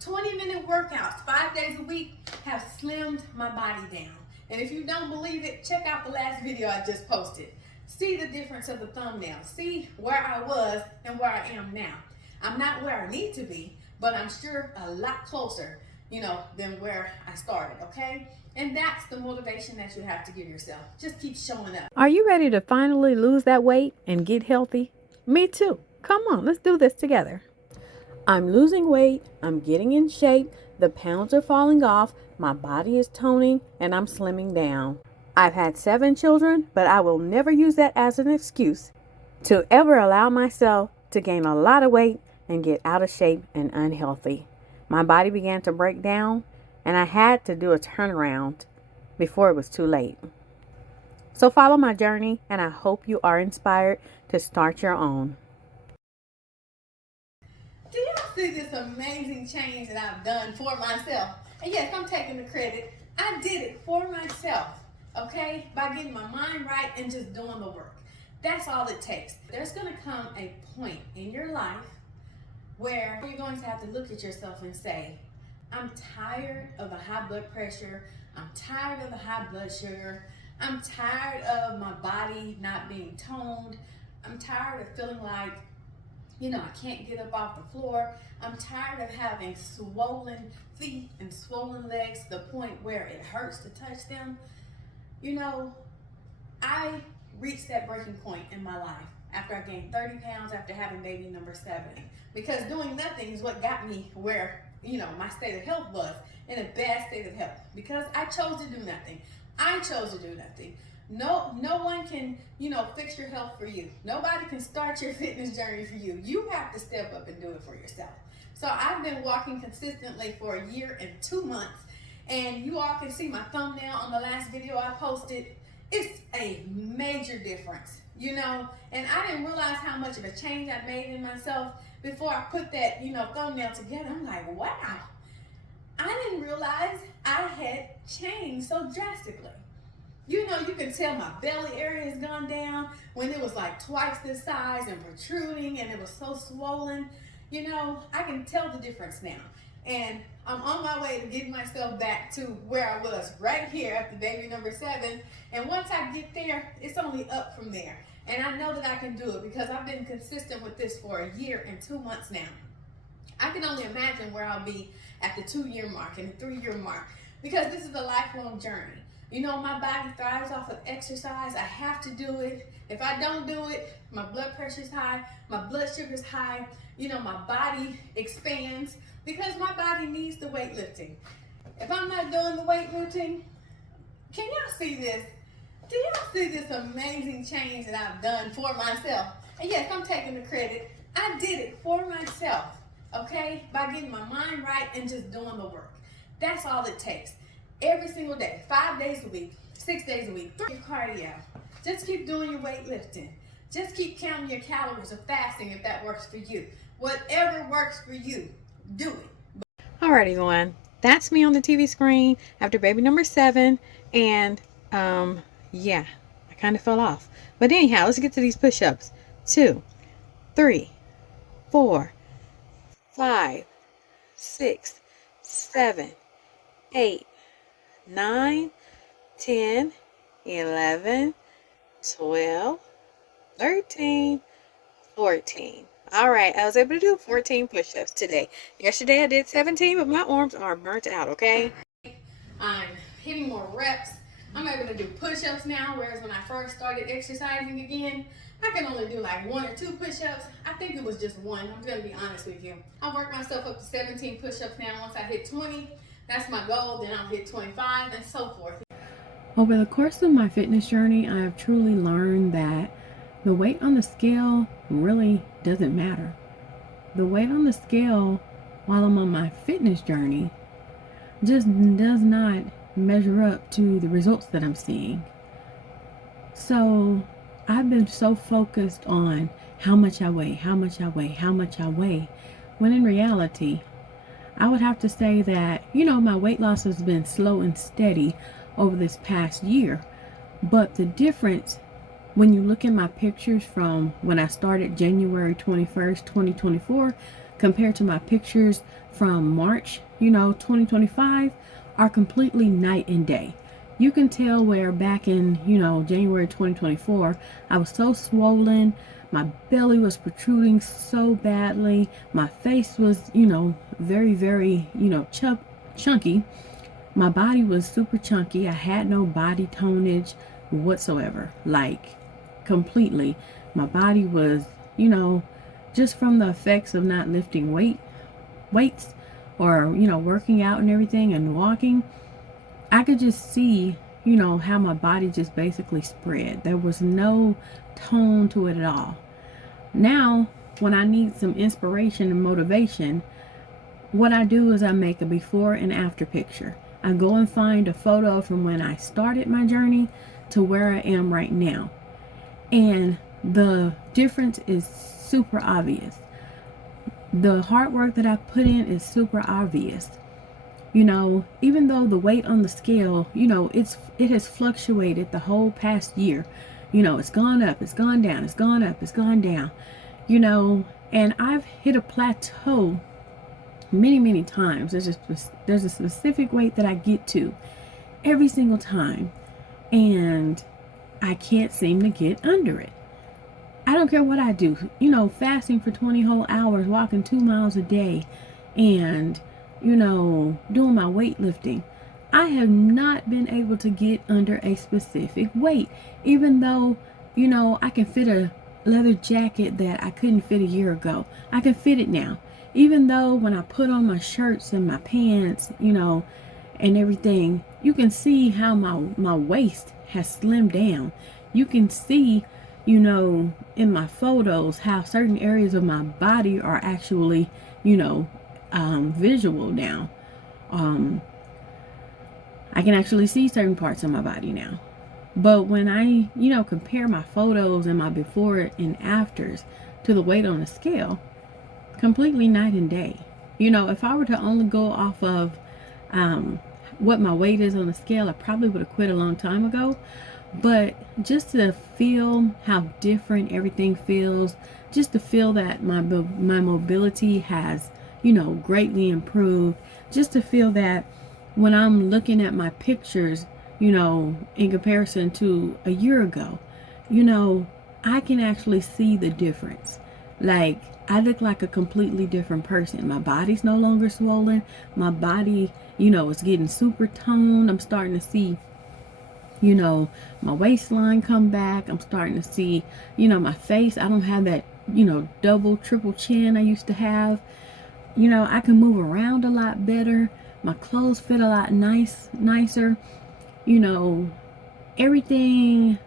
20-minute workouts 5 days a week have slimmed my body down. And if you don't believe it, check out the last video I just posted. See the difference of the thumbnail. See where I was and where I am now. I'm not where I need to be, but I'm sure a lot closer, than where I started, okay? And that's the motivation that you have to give yourself. Just keep showing up. Are you ready to finally lose that weight and get healthy? Me too. Come on, let's do this together. I'm losing weight, I'm getting in shape, the pounds are falling off, my body is toning, and I'm slimming down. I've had 7 children, but I will never use that as an excuse to ever allow myself to gain a lot of weight and get out of shape and unhealthy. My body began to break down, and I had to do a turnaround before it was too late. So follow my journey, and I hope you are inspired to start your own. Do y'all see this amazing change that I've done for myself? And yes, I'm taking the credit. I did it for myself, okay? By getting my mind right and just doing the work. That's all it takes. There's going to come a point in your life where you're going to have to look at yourself and say, I'm tired of the high blood pressure. I'm tired of the high blood sugar. I'm tired of my body not being toned. I'm tired of feeling like, I can't get up off the floor. I'm tired of having swollen feet and swollen legs to the point where it hurts to touch them. I reached that breaking point in my life after I gained 30 pounds after having baby number 7. Because doing nothing is what got me where, my state of health was, in a bad state of health. Because I chose to do nothing. I chose to do nothing. No one can, fix your health for you. Nobody can start your fitness journey for you. You have to step up and do it for yourself. So I've been walking consistently for a year and 2 months. And you all can see my thumbnail on the last video I posted. It's a major difference, and I didn't realize how much of a change I made in myself before I put that, thumbnail together. I'm like, wow, I didn't realize I had changed so drastically. You can tell my belly area has gone down when it was like twice this size and protruding and it was so swollen. I can tell the difference now. And I'm on my way to getting myself back to where I was right here after baby number 7. And once I get there, it's only up from there. And I know that I can do it because I've been consistent with this for a year and 2 months now. I can only imagine where I'll be at the 2-year mark and the 3-year mark because this is a lifelong journey. My body thrives off of exercise. I have to do it. If I don't do it, my blood pressure is high, my blood sugar is high, my body expands because my body needs the weightlifting. If I'm not doing the weightlifting, can y'all see this? Do y'all see this amazing change that I've done for myself? And yes, I'm taking the credit. I did it for myself, okay? By getting my mind right and just doing the work. That's all it takes. Every single day, 5 days a week, 6 days a week, 3 cardio. Just keep doing your weightlifting. Just keep counting your calories or fasting if that works for you. Whatever works for you, do it. Alrighty, everyone. That's me on the TV screen after baby number 7. And, yeah, I kind of fell off. But anyhow, let's get to these push-ups. 2, 3, 4, 5, 6, 7, 8, 9, 10, 11, 12, 13, 14. All right, I was able to do 14 push-ups today. Yesterday I did 17, but my arms are burnt out, okay? I'm hitting more reps. I'm able to do push-ups now, whereas when I first started exercising again, I can only do like 1 or 2 push-ups. I think it was just 1. I'm going to be honest with you. I've worked myself up to 17 push-ups now. Once I hit 20, that's my goal. Then I'll hit 25 and so forth. Over the course of my fitness journey, I have truly learned that the weight on the scale really doesn't matter. The weight on the scale while I'm on my fitness journey just does not measure up to the results that I'm seeing. So I've been so focused on how much I weigh, when in reality, I would have to say that, my weight loss has been slow and steady over this past year. But the difference, when you look at my pictures from when I started January 21st, 2024, compared to my pictures from March, 2025 are completely night and day. You can tell where back in, January 2024, I was so swollen. My belly was protruding so badly. My face was, very, very, chunky. My body was super chunky. I had no body tonage whatsoever. Like, completely. My body was, just from the effects of not lifting weights or, working out and everything and walking, I could just see, how my body just basically spread. There was no tone to it at all. Now, when I need some inspiration and motivation, what I do is I make a before and after picture. I go and find a photo from when I started my journey to where I am right now. And the difference is super obvious. The hard work that I put in is super obvious. Even though the weight on the scale, it has fluctuated the whole past year. It's gone up, it's gone down, it's gone up, it's gone down, and I've hit a plateau many, many times. There's a specific weight that I get to every single time, and I can't seem to get under it. I don't care what I do, fasting for 20 whole hours, walking 2 miles a day, and doing my weightlifting. I have not been able to get under a specific weight, even though, I can fit a leather jacket that I couldn't fit a year ago. I can fit it now. Even though when I put on my shirts and my pants, and everything, you can see how my waist has slimmed down. You can see, in my photos how certain areas of my body are actually, visual now. I can actually see certain parts of my body now. But when I, compare my photos and my before and afters to the weight on the scale, completely night and day. If I were to only go off of what my weight is on the scale, I probably would have quit a long time ago. But just to feel how different everything feels, just to feel that my mobility has, greatly improved, just to feel that when I'm looking at my pictures, in comparison to a year ago, I can actually see the difference. Like, I look like a completely different person. My body's no longer swollen. My body, is getting super toned. I'm starting to see, my waistline come back. I'm starting to see, my face. I don't have that, double, triple chin I used to have. I can move around a lot better. My clothes fit a lot nicer. Everything,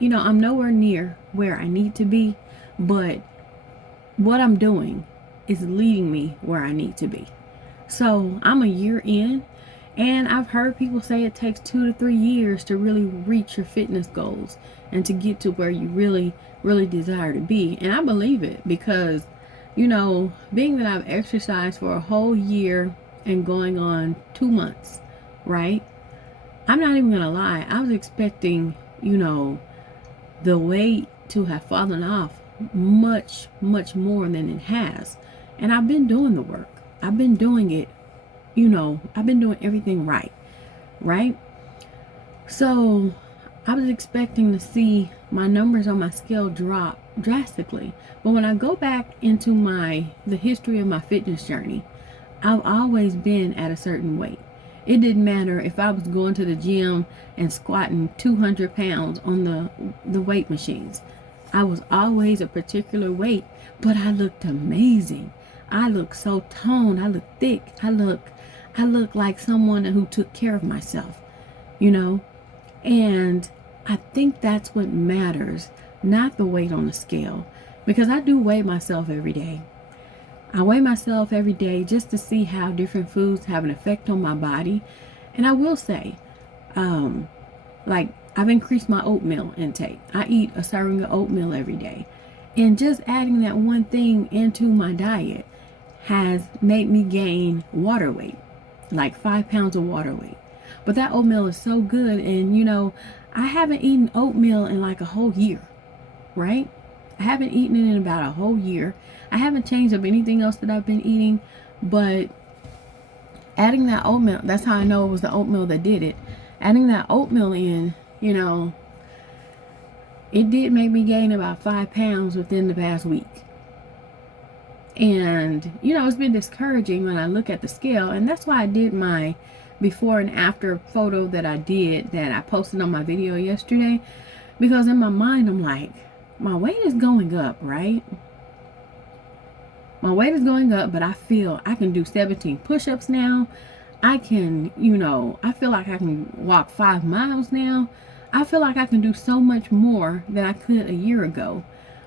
I'm nowhere near where I need to be, but what I'm doing is leading me where I need to be. So I'm a year in, and I've heard people say it takes 2 to 3 years to really reach your fitness goals and to get to where you really, really desire to be. And I believe it because, being that I've exercised for a whole year and going on 2 months, right? I'm not even gonna lie. I was expecting, the weight to have fallen off much, much more than it has. And I've been doing the work. I've been doing it, I've been doing everything right? So I was expecting to see my numbers on my scale drop drastically. But when I go back into the history of my fitness journey, I've always been at a certain weight. It didn't matter if I was going to the gym and squatting 200 pounds on the weight machines. I was always a particular weight, but I looked amazing. I look so toned. I look thick. I look like someone who took care of myself, and I think that's what matters, not the weight on the scale, because I do weigh myself every day. I weigh myself every day just to see how different foods have an effect on my body. And I will say, I've increased my oatmeal intake. I eat a serving of oatmeal every day. And just adding that one thing into my diet has made me gain water weight, like 5 pounds of water weight. But that oatmeal is so good. And, I haven't eaten oatmeal in like a whole year, right? I haven't eaten it in about a whole year. I haven't changed up anything else that I've been eating, but adding that oatmeal, that's how I know it was the oatmeal that did it. Adding that oatmeal in, you know, it did make me gain about 5 pounds within the past week. And, you know, it's been discouraging when I look at the scale. And that's why I did my before and after photo that I did, that I posted on my video yesterday. Because in my mind, I'm like, my weight is going up, right? My weight is going up, but I feel I can do 17 push-ups now. I can, you know, I feel like I can walk 5 miles now. I feel like I can do so much more than I could a year ago.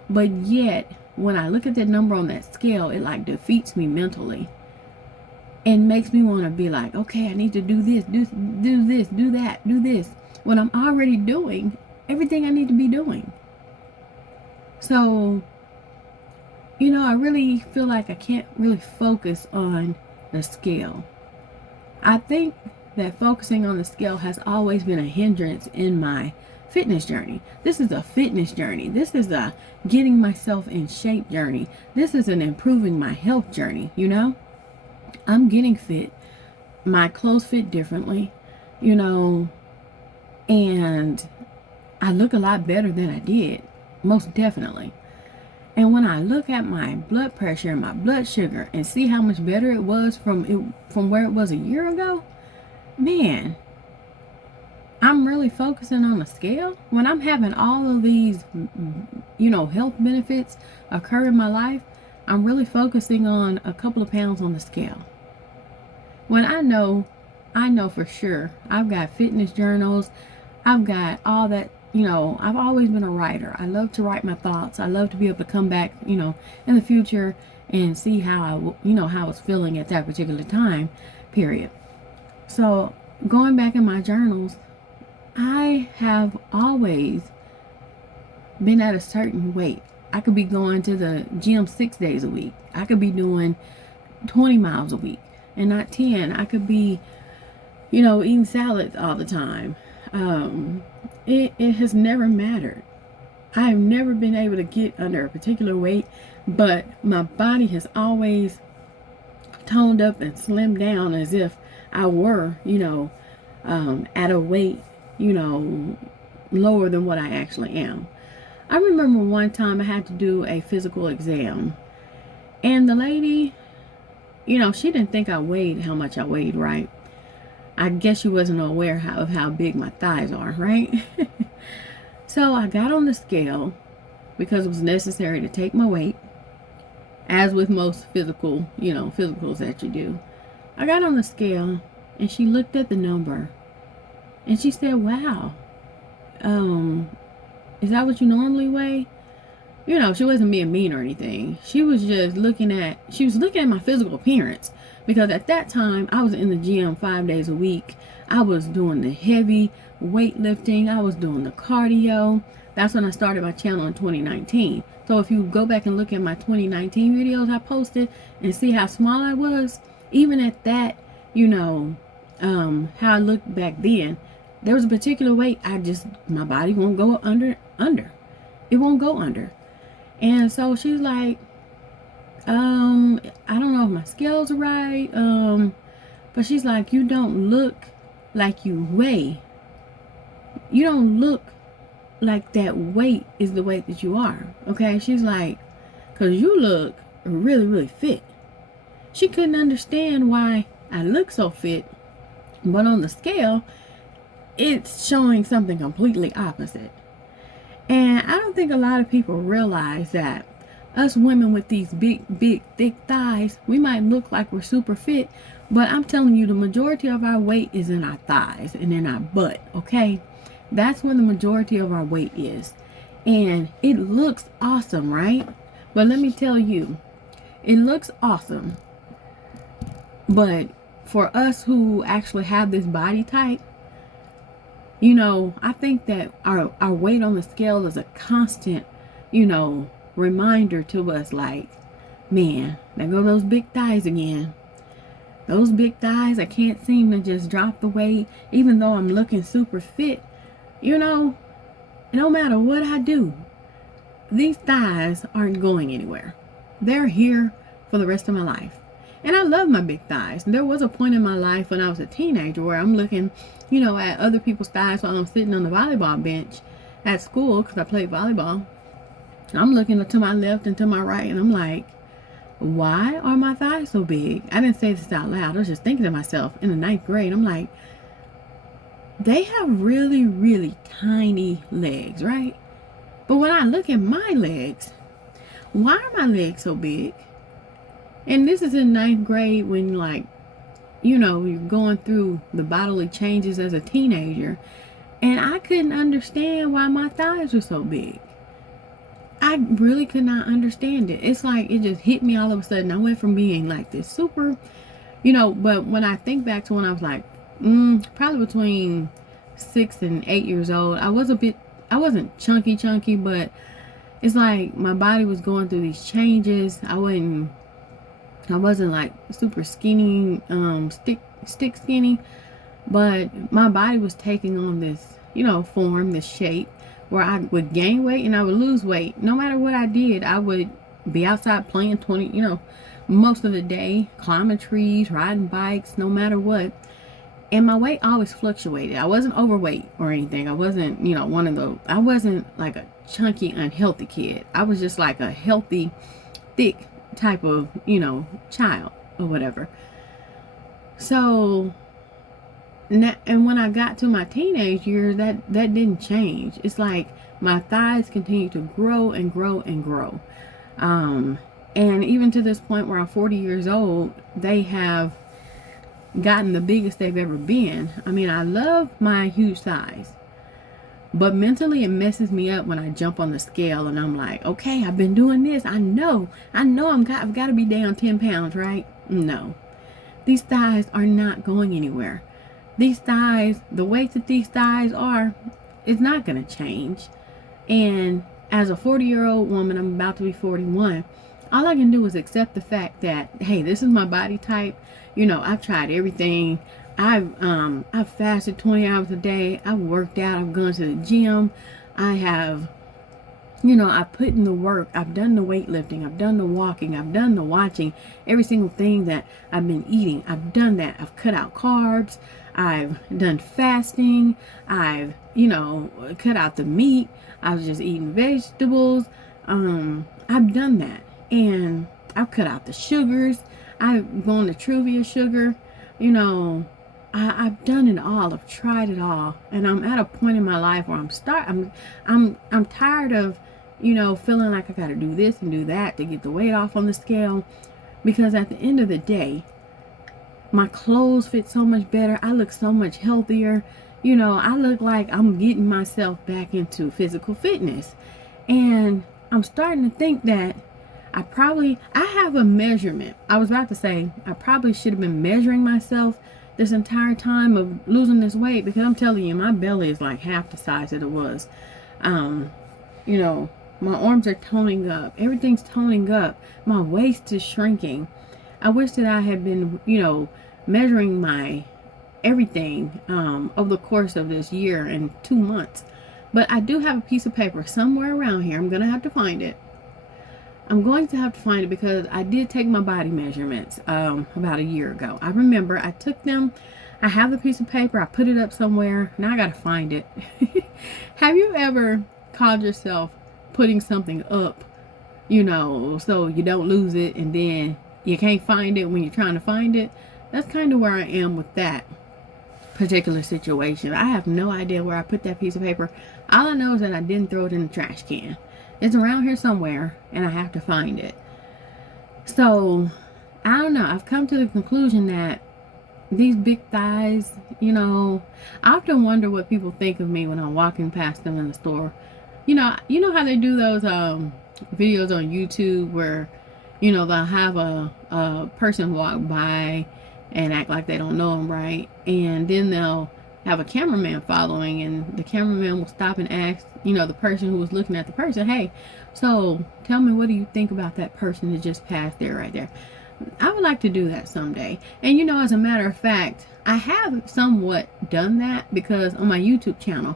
But yet, when I look at that number on that scale, it like defeats me mentally. And makes me want to be like, okay, I need to do this, do this, do that, do this. When I'm already doing everything I need to be doing. So, you know, I really feel like I can't really focus on the scale. I think that focusing on the scale has always been a hindrance in my fitness journey. This is a fitness journey. This is a getting myself in shape journey. This is an improving my health journey, you know? I'm getting fit. My clothes fit differently, you know, and I look a lot better than I did, most definitely. And when I look at my blood pressure and my blood sugar and see how much better it was from where it was a year ago, man, I'm really focusing on the scale. When I'm having all of these, you know, health benefits occur in my life, I'm really focusing on a couple of pounds on the scale. When I know for sure. I've got fitness journals. I've got all that, you know, I've always been a writer. I love to write my thoughts. I love to be able to come back, you know, in the future and see how how I was feeling at that particular time period. So going back in my journals, I have always been at a certain weight. I could be going to the gym 6 days a week. I could be doing 20 miles a week and not 10. I could be, you know, eating salads all the time. It has never mattered. I have never been able to get under a particular weight, but my body has always toned up and slimmed down as if I were, you know, at a weight, you know, lower than what I actually am. I remember one time I had to do a physical exam, and the lady, you know, she didn't think I weighed how much I weighed, right? I guess she wasn't aware of how big my thighs are, right? So I got on the scale because it was necessary to take my weight, as with most physicals that you do. I got on the scale and she looked at the number and she said, "Wow, is that what you normally weigh?" You know, she wasn't being mean or anything. She was just looking at my physical appearance, because at that time I was in the gym 5 days a week. I was doing the heavy weightlifting. I was doing the cardio. That's when I started my channel in 2019. So if you go back and look at my 2019 videos I posted and see how small I was, even at that, you know, how I looked back then, there was a particular weight my body won't go under. It won't go under. And so she's like, I don't know if my scales are right. But she's like, "You don't look like you weigh. You don't look like that weight is the weight that you are." Okay. She's like, "'Cause you look really, really fit." She couldn't understand why I look so fit, but on the scale, it's showing something completely opposite. And I don't think a lot of people realize that us women with these big, thick thighs, we might look like we're super fit, but I'm telling you, the majority of our weight is in our thighs and in our butt, okay? That's where the majority of our weight is. And it looks awesome, right? But let me tell you, it looks awesome. But for us who actually have this body type, you know, I think that our weight on the scale is a constant, you know, reminder to us, like, man, there go those big thighs again. Those big thighs, I can't seem to just drop the weight, even though I'm looking super fit. You know, no matter what I do, these thighs aren't going anywhere. They're here for the rest of my life. And I love my big thighs. And there was a point in my life when I was a teenager where I'm looking, at other people's thighs while I'm sitting on the volleyball bench at school, because I played volleyball. I'm looking to my left and to my right, and I'm like, why are my thighs so big? I didn't say this out loud. I was just thinking to myself in the 9th grade. I'm like, they have really, really tiny legs, right? But when I look at my legs, why are my legs so big? And this is in 9th grade when, you're going through the bodily changes as a teenager. And I couldn't understand why my thighs were so big. I really could not understand it. It's like it just hit me all of a sudden. I went from being like this super, but when I think back to when I was like, probably between 6 and 8 years old, I wasn't chunky, but it's like my body was going through these changes. I wasn't like super skinny, stick skinny, but my body was taking on this, form, this shape where I would gain weight and I would lose weight. No matter what I did, I would be outside playing most of the day, climbing trees, riding bikes, no matter what. And my weight always fluctuated. I wasn't overweight or anything. I wasn't, I wasn't like a chunky, unhealthy kid. I was just like a healthy, thick type of, child or whatever. So, and when I got to my teenage years, that didn't change. It's like my thighs continue to grow and grow and grow. And even to this point where I'm 40 years old, they have gotten the biggest they've ever been. I mean, I love my huge thighs, but mentally it messes me up when I jump on the scale and I'm like, okay, I've been doing this. I know I've got to be down 10 pounds, right? No, these thighs are not going anywhere. These thighs, the weight that these thighs are, is not going to change. And as a 40-year-old woman, I'm about to be 41, all I can do is accept the fact that, hey, this is my body type. I've tried everything. I've fasted 20 hours a day. I've worked out. I've gone to the gym. I have, I've put in the work. I've done the weightlifting. I've done the walking. I've done the watching. Every single thing that I've been eating, I've done that. I've cut out carbs. I've done fasting. I've, cut out the meat. I was just eating vegetables. I've done that. And I've cut out the sugars. I've gone to Truvia sugar. I've done it all. I've tried it all. And I'm at a point in my life where I'm tired of, feeling like I got to do this and do that to get the weight off on the scale. Because at the end of the day, my clothes fit so much better. I look so much healthier. I look like I'm getting myself back into physical fitness. And I'm starting to think that I have a measurement. I was about to say, I probably should have been measuring myself this entire time of losing this weight, because I'm telling you, my belly is like half the size that it was. My arms are toning up. Everything's toning up. My waist is shrinking. I wish that I had been, measuring my everything over the course of this year and 2 months. But I do have a piece of paper somewhere around here. I'm going to have to find it. Because I did take my body measurements about a year ago. I remember I took them. I have the piece of paper. I put it up somewhere. Now I got to find it. Have you ever called yourself putting something up, so you don't lose it, and then you can't find it when you're trying to find it? That's kind of where I am with that particular situation. I have no idea where I put that piece of paper. All I know is that I didn't throw it in the trash can. It's around here somewhere, and I have to find it. So, I don't know. I've come to the conclusion that these big thighs, I often wonder what people think of me when I'm walking past them in the store. You know how they do those videos on YouTube where, they'll have a person walk by and act like they don't know them, right? And then they'll have a cameraman following, and the cameraman will stop and ask, the person who was looking at the person, hey, so tell me, what do you think about that person that just passed there, right there? I would like to do that someday. And as a matter of fact, I have somewhat done that, because on my YouTube channel,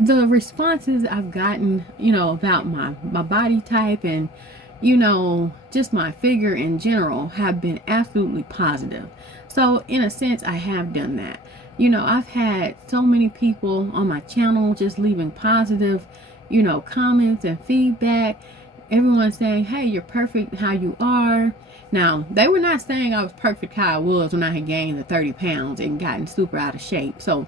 the responses I've gotten, about my body type and, just my figure in general have been absolutely positive. So in a sense, I have done that. I've had so many people on my channel just leaving positive, comments and feedback. Everyone saying, hey, you're perfect how you are. Now, they were not saying I was perfect how I was when I had gained the 30 pounds and gotten super out of shape. So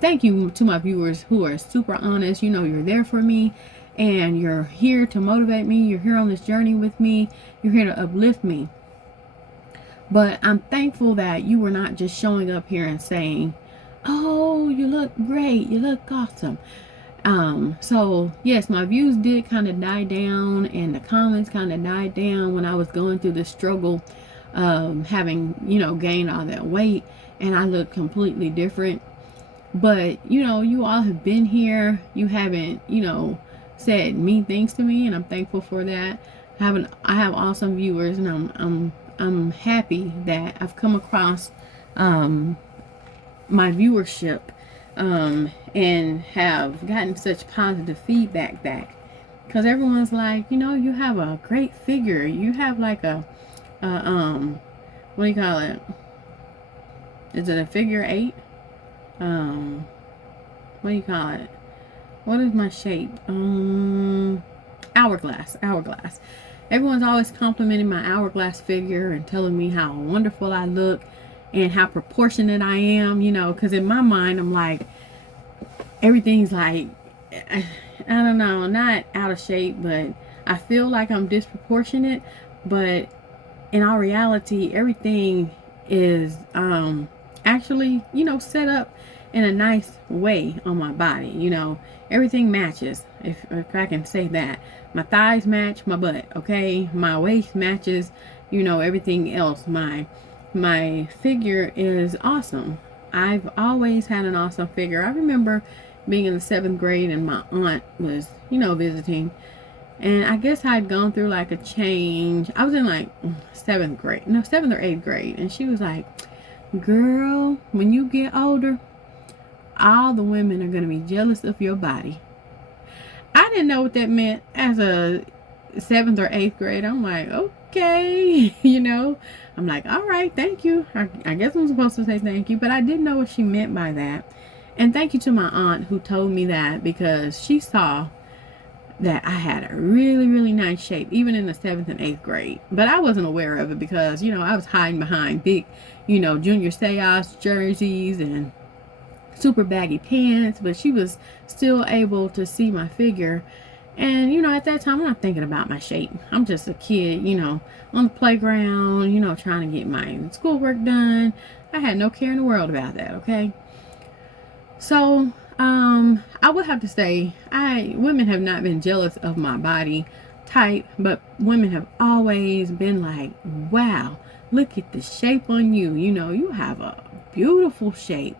thank you to my viewers who are super honest. You're there for me and you're here to motivate me. You're here on this journey with me. You're here to uplift me. But I'm thankful that you were not just showing up here and saying, oh, you look great, you look awesome. So yes, my views did kind of die down and the comments kind of died down when I was going through the struggle of having, gained all that weight and I look completely different. But, you all have been here. You haven't, said mean things to me, and I'm thankful for that. I have awesome viewers, and I'm happy that I've come across my viewership and have gotten such positive feedback back. Because everyone's like, you have a great figure. You have like a what do you call it? Is it a figure 8? What do you call it? What is my shape? Hourglass. Everyone's always complimenting my hourglass figure and telling me how wonderful I look and how proportionate I am, because in my mind, I'm like, everything's like, I don't know, not out of shape, but I feel like I'm disproportionate, but in all reality, everything is, actually, set up in a nice way on my body. Everything matches, if I can say that. My thighs match my butt, okay? My waist matches, everything else. My figure is awesome. I've always had an awesome figure. I remember being in the 7th grade and my aunt was, visiting. And I guess I'd gone through like a change. I was in like 7th or 8th grade. And she was like, girl, when you get older, all the women are going to be jealous of your body. I didn't know what that meant as a 7th or 8th grade. I'm like, okay, I'm like, all right, thank you. I guess I'm supposed to say thank you, but I didn't know what she meant by that. And thank you to my aunt who told me that, because she saw that I had a really, really nice shape, even in the 7th and 8th grade. But I wasn't aware of it because, I was hiding behind big, junior seance jerseys and super baggy pants, but she was still able to see my figure. And at that time, I'm not thinking about my shape. I'm just a kid, on the playground, trying to get my schoolwork done. I had no care in the world about that, okay? So I would have to say women have not been jealous of my body type, but women have always been like, wow, look at the shape on you. You have a beautiful shape.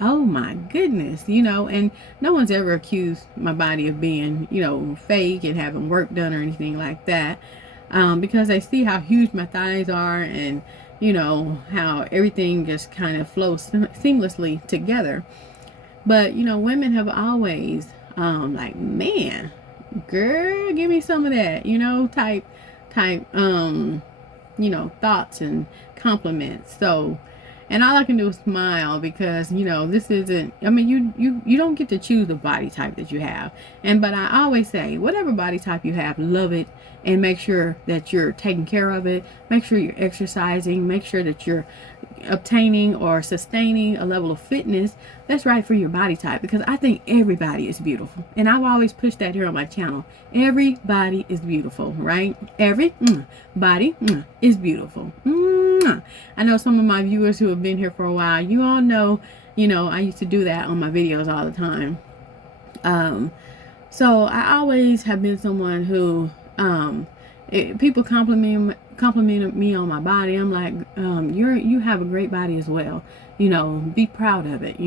Oh my goodness, and no one's ever accused my body of being, fake and having work done or anything like that, because they see how huge my thighs are and, how everything just kind of flows seamlessly together. But, women have always, like, man, girl, give me some of that, type, thoughts and compliments. So, and all I can do is smile because, this isn't, you don't get to choose the body type that you have. But I always say, whatever body type you have, love it and make sure that you're taking care of it. Make sure you're exercising. Make sure that you're obtaining or sustaining a level of fitness that's right for your body type, because I think everybody is beautiful. And I've always pushed that here on my channel. Everybody is beautiful, right? Every body is beautiful. I know some of my viewers who have been here for a while, you all know, I used to do that on my videos all the time. So I always have been someone who, people complimented me on my body. I'm like, you have a great body as well. Be proud of it,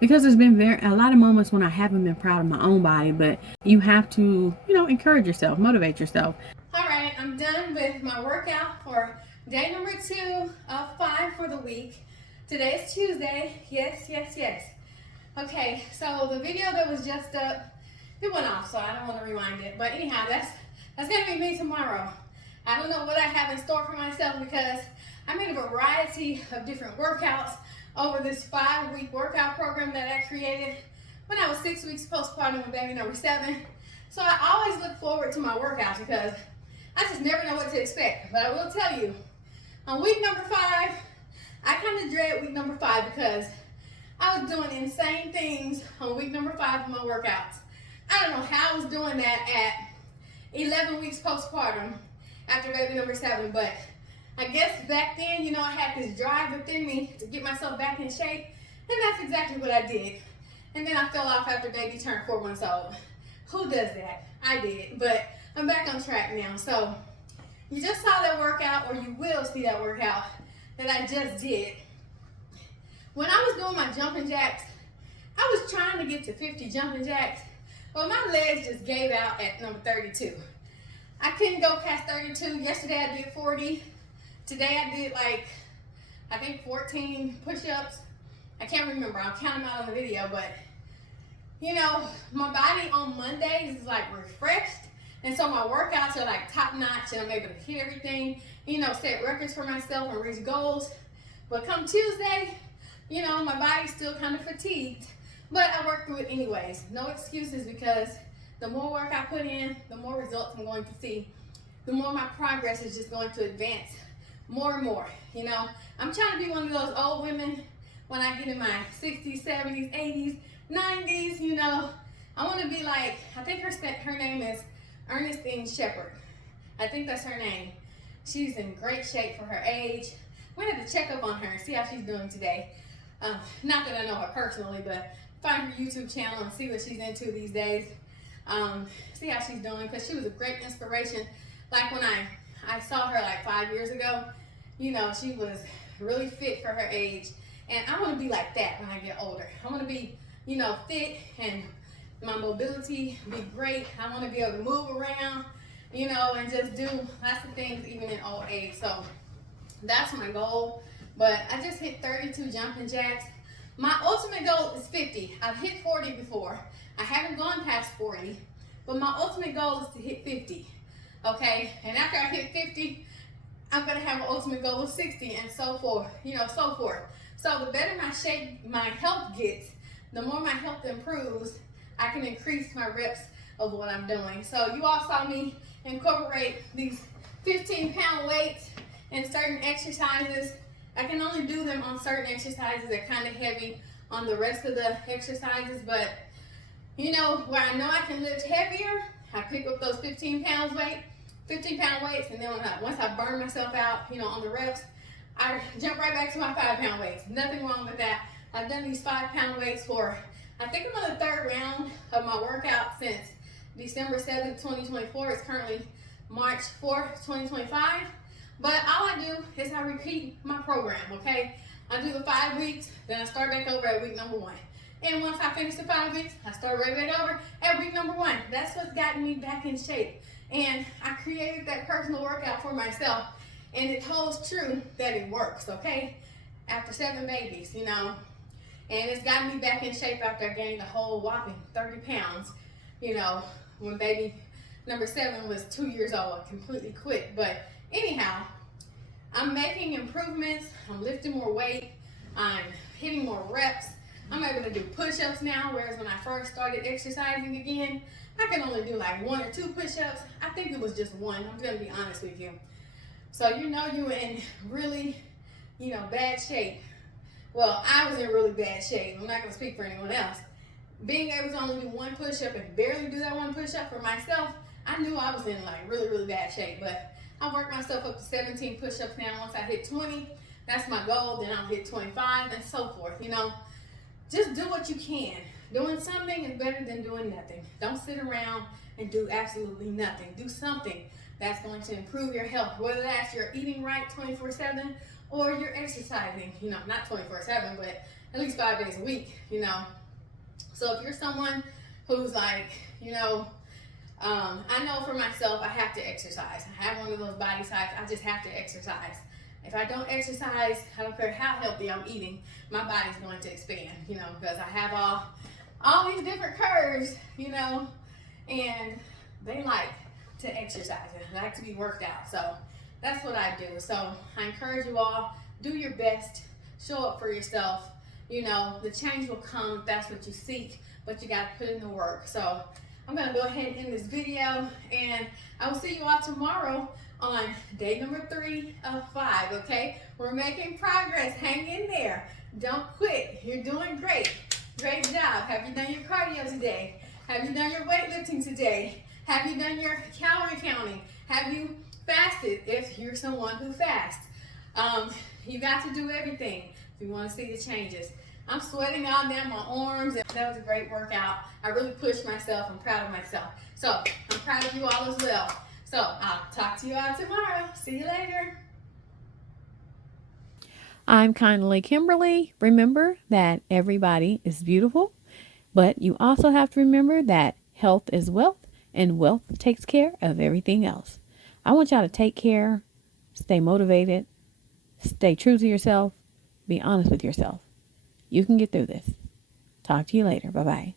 because there's been a lot of moments when I haven't been proud of my own body, but you have to, encourage yourself, motivate yourself. All right, I'm done with my workout for day number 2 of 5 for the week. Today is Tuesday. Yes. Okay, so the video that was just up, it went off, so I don't want to rewind it. But anyhow, that's gonna be me tomorrow. I don't know what I have in store for myself because I made a variety of different workouts over this 5-week workout program that I created when I was 6 weeks postpartum with baby number 7. So I always look forward to my workouts because I just never know what to expect. But I will tell you, on week number 5, I kind of dread week number 5 because I was doing insane things on week number 5 of my workouts. I don't know how I was doing that at 11 weeks postpartum after baby number 7, but I guess back then, you know, I had this drive within me to get myself back in shape, and that's exactly what I did. And then I fell off after baby turned 4 months old. Who does that? I did, but I'm back on track now. So you just saw that workout, or you will see that workout that I just did. When I was doing my jumping jacks, I was trying to get to 50 jumping jacks, but my legs just gave out at number 32. I couldn't go past 32. Yesterday I did 40. Today I did I think 14 push-ups. I can't remember, I'll count them out on the video, but you know, my body on Mondays is refreshed, and so my workouts are top notch, and I'm able to hit everything, you know, set records for myself and reach goals. But come Tuesday, you know, my body's still kind of fatigued, but I work through it anyways. No excuses, because the more work I put in, the more results I'm going to see. The more my progress is just going to advance more and more. You know, I'm trying to be one of those old women when I get in my 60s, 70s, 80s, 90s, you know. I want to be I think her name is Ernestine Shepherd. I think that's her name. She's in great shape for her age. I'm going to have to check up on her and see how she's doing today. Not that I know her personally, but find her YouTube channel and see what she's into these days. See how she's doing, because she was a great inspiration. When I saw her 5 years ago, you know, she was really fit for her age. And I want to be like that when I get older. I want to be, you know, fit and my mobility be great. I want to be able to move around, you know, and just do lots of things even in old age. So that's my goal. But I just hit 32 jumping jacks. My ultimate goal is 50. I've hit 40 before. I haven't gone past 40, but my ultimate goal is to hit 50. Okay, and after I hit 50, I'm gonna have an ultimate goal of 60, and so forth, you know, so forth. So the better my shape, my health gets, the more my health improves, I can increase my reps of what I'm doing. So you all saw me incorporate these 15-pound weights in certain exercises. I can only do them on certain exercises. They're kind of heavy on the rest of the exercises, but you know, where I know I can lift heavier, I pick up those 15-pound weights, and then once I burn myself out, you know, on the reps, I jump right back to my 5-pound weights. Nothing wrong with that. I've done these 5-pound weights for, I think I'm on the 3rd round of my workout since December 7th, 2024. It's currently March 4th, 2025. But all I do is I repeat my program, okay? I do the 5 weeks, then I start back over at week number 1. And once I finish the 5 weeks, I start right back over at week number 1. That's what's gotten me back in shape. And I created that personal workout for myself. And it holds true that it works, okay? After 7 babies, you know. And it's gotten me back in shape after I gained a whole whopping 30 pounds. You know, when baby number 7 was 2 years old, I completely quit. But anyhow, I'm making improvements. I'm lifting more weight. I'm hitting more reps. I'm able to do push-ups now, whereas when I first started exercising again, I could only do 1 or 2 push-ups. I think it was just 1. I'm gonna be honest with you. So you know you're in really, you know, bad shape. Well, I was in really bad shape. I'm not gonna speak for anyone else. Being able to only do 1 push-up and barely do that 1 push-up for myself, I knew I was in really, really bad shape. But I worked myself up to 17 push-ups now. Once I hit 20, that's my goal. Then I'll hit 25 and so forth, you know. Just do what you can. Doing something is better than doing nothing. Don't sit around and do absolutely nothing. Do something that's going to improve your health, whether that's you're eating right 24/7 or you're exercising, you know, not 24/7, but at least 5 days a week, you know. So if you're someone who's you know, I know for myself, I have to exercise. I have one of those body types. I just have to exercise. If I don't exercise, I don't care how healthy I'm eating, my body's going to expand, you know, because I have all these different curves, you know, and they like to exercise and like to be worked out. So that's what I do. So I encourage you all, do your best, show up for yourself. You know, the change will come if that's what you seek, but you got to put in the work. So I'm going to go ahead and end this video, and I will see you all tomorrow on day number 3 of 5, okay? We're making progress. Hang in there. Don't quit. You're doing great. Great job. Have you done your cardio today? Have you done your weightlifting today? Have you done your calorie counting? Have you fasted if you're someone who fasts? You got to do everything if you want to see the changes. I'm sweating all down my arms. That was a great workout. I really pushed myself. I'm proud of myself. So I'm proud of you all as well. So I'll talk to you all tomorrow. See you later. I'm kindly Kimberly. Remember that everybody is beautiful, but you also have to remember that health is wealth, and wealth takes care of everything else. I want y'all to take care, stay motivated, stay true to yourself, be honest with yourself. You can get through this. Talk to you later. Bye-bye.